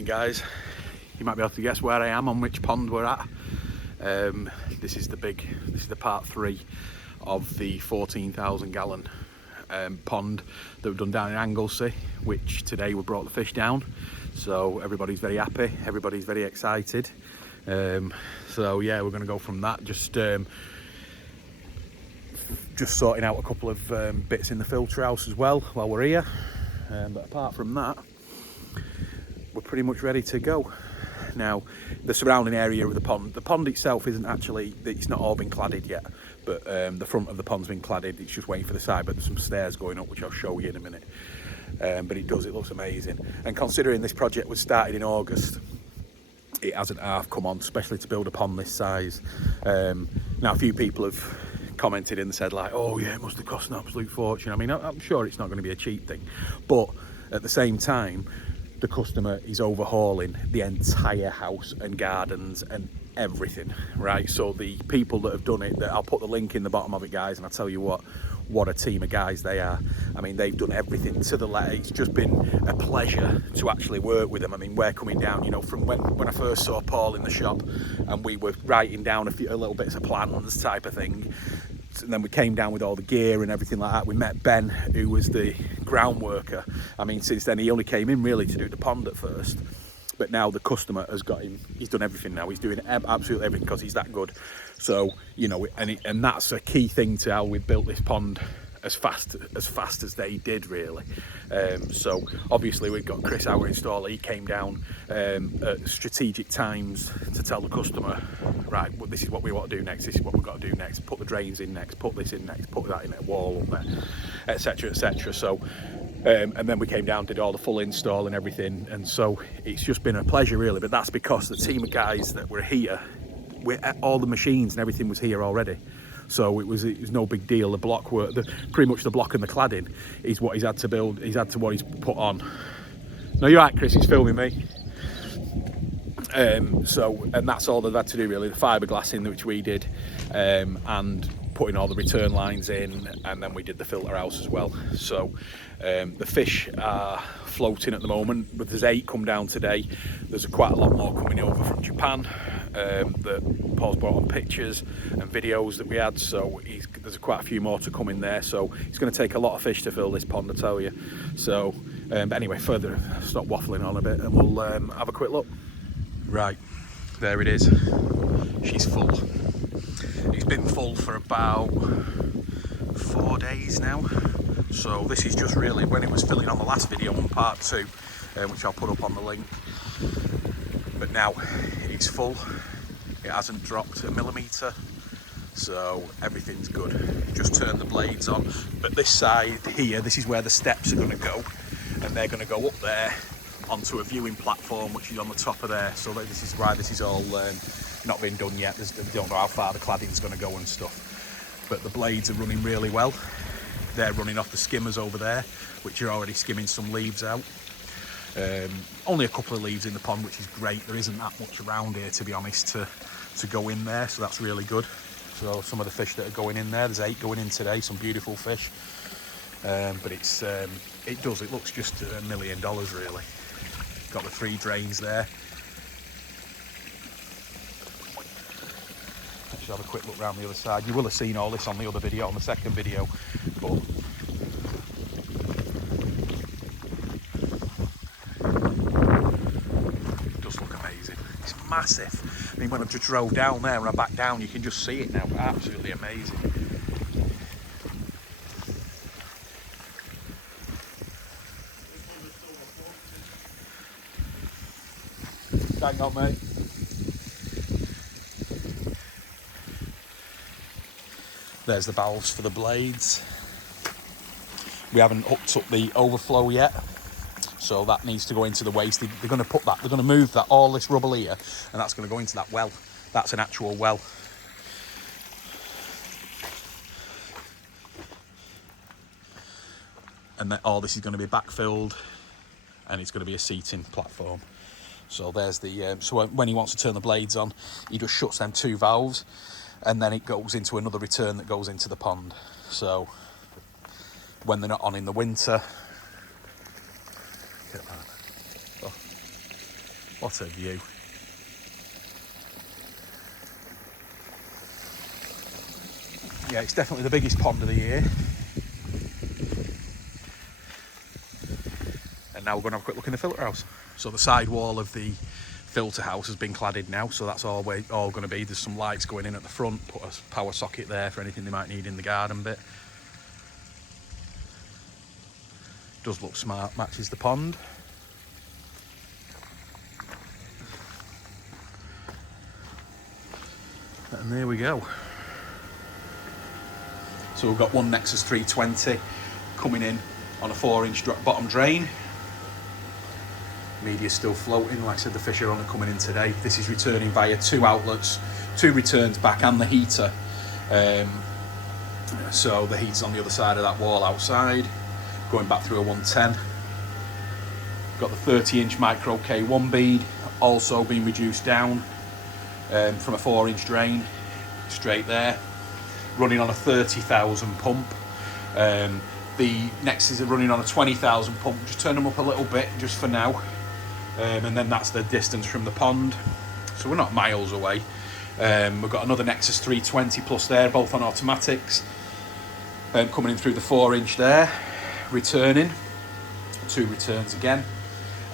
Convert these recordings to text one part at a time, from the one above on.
Morning guys, you might be able to guess where I am, on which pond we're at. This is the part 3 of the 14,000 gallon pond that we've done down in Anglesey, which today we brought the fish down. So everybody's very happy, everybody's very excited. So yeah, we're going to go from that, just sorting out a couple of bits in the filter house as well while we're here. But apart from that, we're pretty much ready to go. Now, the surrounding area of the pond itself isn't actually, it's not all been cladded yet, but the front of the pond's been cladded. It's just waiting for the side, but there's some stairs going up, which I'll show you in a minute. But it looks amazing. And considering this project was started in August, it hasn't half come on, especially to build a pond this size. Now, a few people have commented and said like, oh yeah, it must have cost an absolute fortune. I mean, I'm sure it's not going to be a cheap thing, but at the same time, the customer is overhauling the entire house and gardens and everything, right? So the people that have done it, I'll put the link in the bottom of it, guys, and I'll tell you what a team of guys they are. I mean, they've done everything to the letter. It's just been a pleasure to actually work with them. I mean, we're coming down, you know, from when I first saw Paul in the shop, and we were writing down a little bits of plans type of thing. And then we came down with all the gear and everything like that. We met Ben, who was the ground worker. I mean, since then, he only came in really to do the pond at first. But now the customer has got him, he's done everything now. He's doing absolutely everything because he's that good. So, you know, and that's a key thing to how we built this pond as fast as they did, really. So obviously we've got Chris, our installer. He came down at strategic times to tell the customer, right, well, this is what we want to do next, this is what we've got to do next, put the drains in next, put this in next, put that in a wall up there, etc, etc. So and then we came down, did all the full install and everything, and so it's just been a pleasure, really. But that's because the team of guys that were here, all the machines and everything was here already. So it was no big deal. The block work, pretty much the block and the cladding is what he's had to build. He's had to what he's put on. No, you're right, Chris. He's filming me. And that's all they've had to do, really. The fiberglass in, which we did, and putting all the return lines in, and then we did the filter house as well. So the fish are floating at the moment, but there's 8 come down today. There's quite a lot more coming over from Japan that Paul's brought on pictures and videos that we had. So there's quite a few more to come in there. So it's going to take a lot of fish to fill this pond, I tell you. So but anyway, stop waffling on a bit, and we'll have a quick look. Right, there it is. She's full. It's been full for about 4 days now. So this is just really when it was filling on the last video on part 2, which I'll put up on the link. But now it's full. It hasn't dropped a millimetre, so everything's good. Just turn the blades on. But this side here, this is where the steps are going to go, and they're going to go up there onto a viewing platform, which is on the top of there. So this is why this is all not been done yet. They don't know how far the cladding's going to go and stuff. But the blades are running really well. They're running off the skimmers over there, which are already skimming some leaves out. Only a couple of leaves in the pond, which is great. There isn't that much around here, to be honest, to go in there, so that's really good. So some of the fish that are going in there, there's 8 going in today, some beautiful fish. But it looks just $1 million, really. Got the 3 drains there. Let's have a quick look around the other side. You will have seen all this on the other video, on the second video, but it does look amazing. It's massive. I mean, when I just drove down there and I back down, you can just see it now. Absolutely amazing. Hang on, mate. There's the valves for the blades. We haven't hooked up the overflow yet, so that needs to go into the waste. They're going to put that, they're going to move that, all this rubble here, and that's going to go into that well. That's an actual well. And then all this is going to be backfilled, and it's going to be a seating platform. So there's the, so when he wants to turn the blades on, he just shuts them 2 valves, and then it goes into another return that goes into the pond. So when they're not on in the winter, get that. Oh. What a view. Yeah, it's definitely the biggest pond of the year. And now we're going to have a quick look in the filter house. So the side wall of the filter house has been cladded now, so that's all going to be. There's some lights going in at the front, put a power socket there for anything they might need in the garden bit. Does look smart, matches the pond. And there we go. So we've got one Nexus 320 coming in on a 4-inch bottom drain. Media's still floating. Like I said, the fish are only coming in today. This is returning via 2 outlets, 2 returns back and the heater. So the heater's on the other side of that wall outside, going back through a 110. Got the 30-inch micro K1 bead, also being reduced down from a 4-inch drain, straight there. Running on a 30,000 pump. The Nexus are running on a 20,000 pump. Just turn them up a little bit just for now. And then that's the distance from the pond. So we're not miles away. We've got another Nexus 320 plus there, both on automatics. Coming in through the 4-inch there, returning. 2 returns again.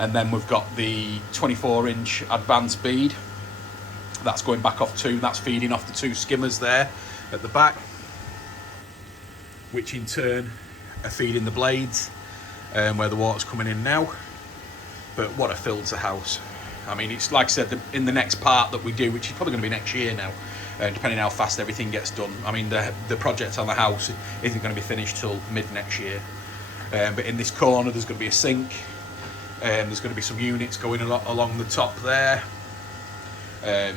And then we've got the 24-inch advanced bead. That's going back off 2. That's feeding off the 2 skimmers there at the back, which in turn are feeding the blades where the water's coming in now. But what a filter house. I mean, it's like I said, in the next part that we do, which is probably going to be next year now, depending how fast everything gets done. I mean, the project on the house isn't going to be finished till mid next year. But in this corner, there's going to be a sink. There's going to be some units going along the top there.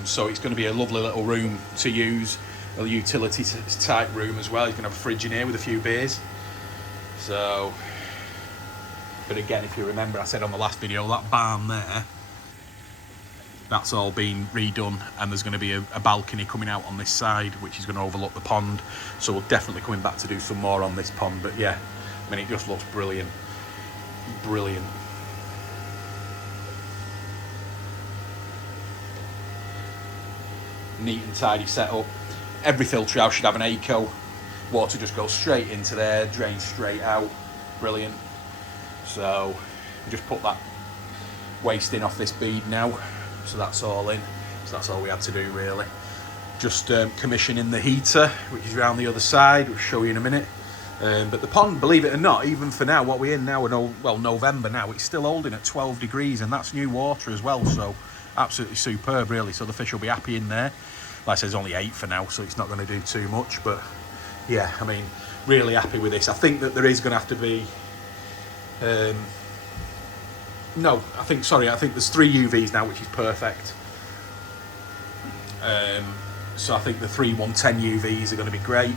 So it's going to be a lovely little room to use, a utility type room as well. You can have a fridge in here with a few beers. So, but again, if you remember, I said on the last video, that barn there, that's all been redone, and there's going to be a balcony coming out on this side, which is going to overlook the pond. So we're definitely coming back to do some more on this pond. But yeah, I mean, it just looks brilliant. Brilliant. Neat and tidy setup. Every filter house should have an ACO. Water just goes straight into there, drains straight out. Brilliant. So just put that waste in off this bead now. So that's all in. So that's all we had to do really. Just commissioning the heater, which is around the other side. We'll show you in a minute. But the pond, believe it or not, even for now, what we're in now, November now, it's still holding at 12 degrees, and that's new water as well. So absolutely superb really. So the fish will be happy in there. Like I said, it's only 8 for now, so it's not going to do too much. But yeah, I mean, really happy with this. I think that there is going to have to be I think there's 3 UVs now, which is perfect. So I think the 3 110 UVs are going to be great.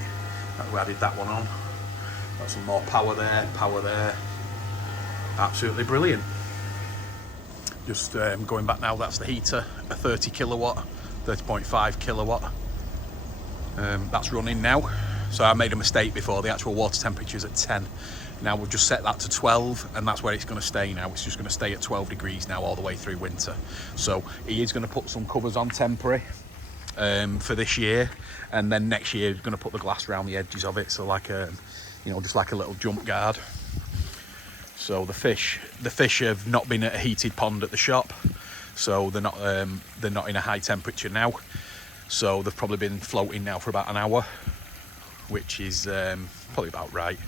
We added that one on. Got some more power there. Absolutely brilliant. Just going back now, that's the heater, a 30 kilowatt, 30.5 kilowatt. That's running now. So I made a mistake before. The actual water temperature is at 10. Now we've just set that to 12, and that's where it's going to stay now. It's just going to stay at 12 degrees now all the way through winter. So he is going to put some covers on temporary for this year, and then next year he's going to put the glass around the edges of it, so like just like a little jump guard. So the fish have not been at a heated pond at the shop, so they're not in a high temperature now. So they've probably been floating now for about an hour, which is probably about right.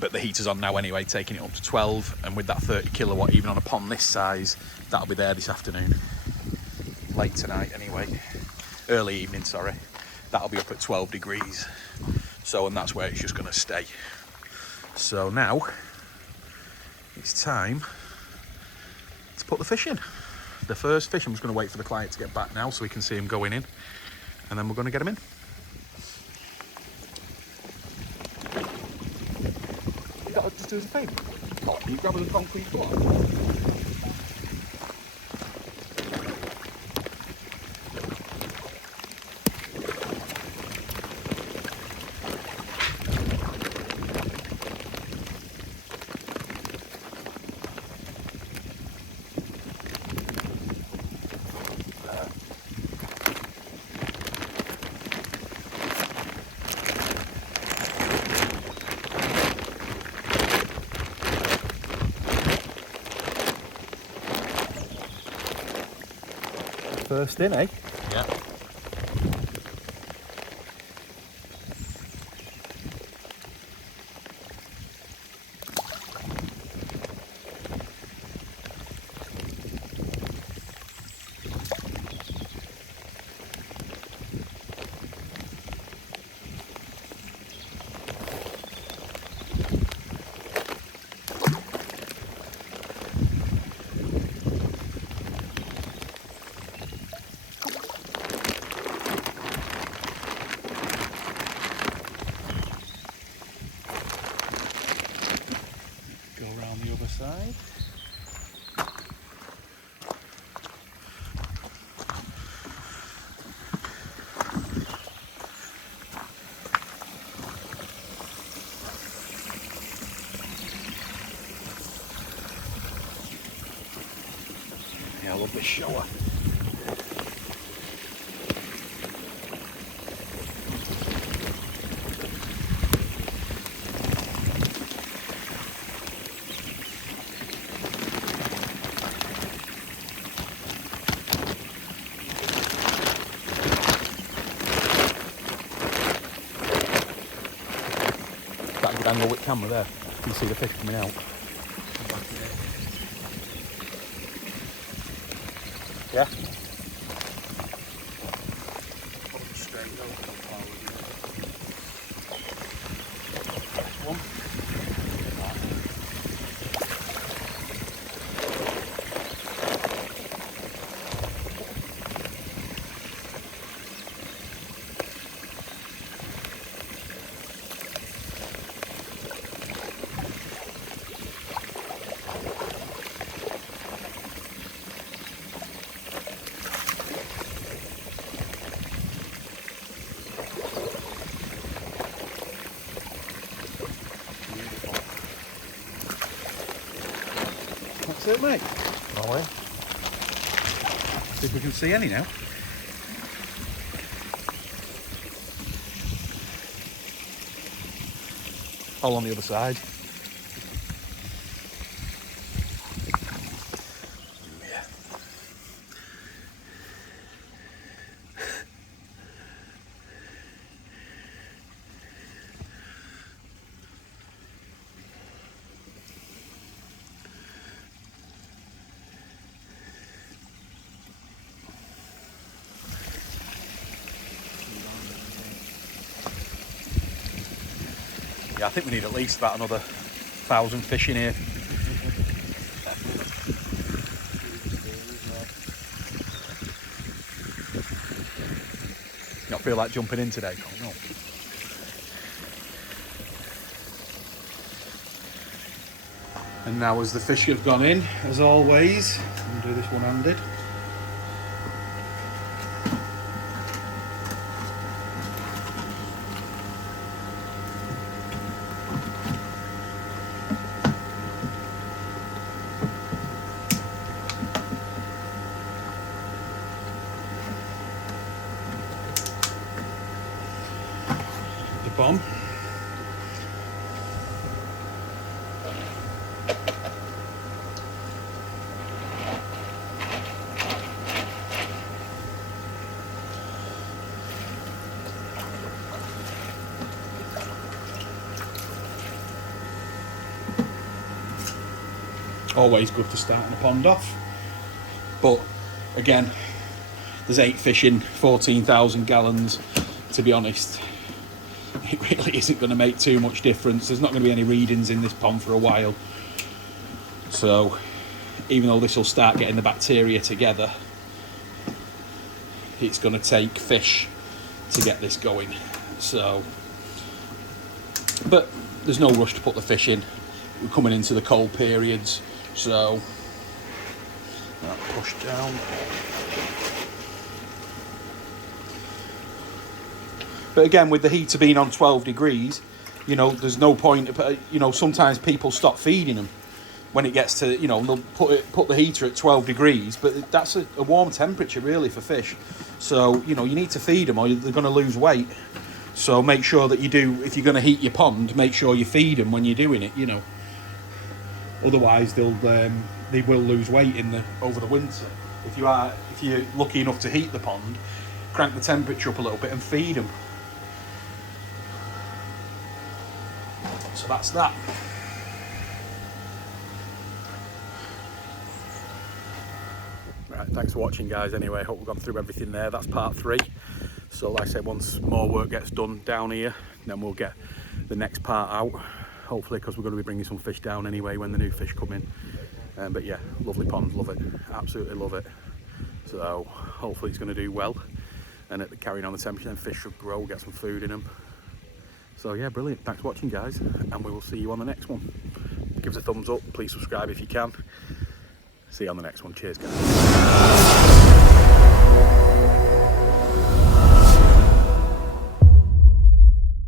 But the heater's on now anyway, taking it up to 12, and with that 30 kilowatt, even on a pond this size, that'll be there this afternoon. Late tonight anyway, early evening, sorry. That'll be up at 12 degrees. So, and that's where it's just going to stay. So now, it's time to put the fish in. The first fish, I'm just going to wait for the client to get back now so we can see him going in, and then we're going to get him in. Just do us a favour. Oh, can you grab us a concrete block? first in, eh? Yeah. Go around the other side. Yeah, I love this shower. That good angle with camera there. You can see the fish coming out. Yeah? One. That's it, mate. Oh, eh? See if we can see any now. All on the other side. Yeah. Yeah, I think we need at least about another 1,000 fish in here. You not feel like jumping in today? Oh, no. And now as the fish have gone in, as always, I'm going to do this one-handed. Bomb. Always good to start a pond off, but again, there's 8 fish in 14,000 gallons. To be honest, it really isn't going to make too much difference. There's not going to be any readings in this pond for a while. So even though this will start getting the bacteria together, it's going to take fish to get this going. So, but there's no rush to put the fish in. We're coming into the cold periods, so that push down. But again, with the heater being on 12 degrees, you know, there's no point, you know, sometimes people stop feeding them when it gets to, you know, they'll put the heater at 12 degrees, but that's a warm temperature really for fish. So, you know, you need to feed them or they're going to lose weight. So make sure that you do, if you're going to heat your pond, make sure you feed them when you're doing it, you know. Otherwise, they will lose weight over the winter. if you're lucky enough to heat the pond, crank the temperature up a little bit and feed them. So that's that. Right, thanks for watching, guys. Anyway, hope we've gone through everything there. That's part 3. So like I said, once more work gets done down here, then we'll get the next part out, hopefully, because we're going to be bringing some fish down anyway when the new fish come in. But yeah, lovely pond, love it, absolutely love it. So hopefully it's going to do well, and carrying on the temperature, then fish should grow, get some food in them. So yeah, brilliant. Thanks for watching, guys, and we will see you on the next one. Give us a thumbs up, please subscribe if you can. See you on the next one. Cheers, guys.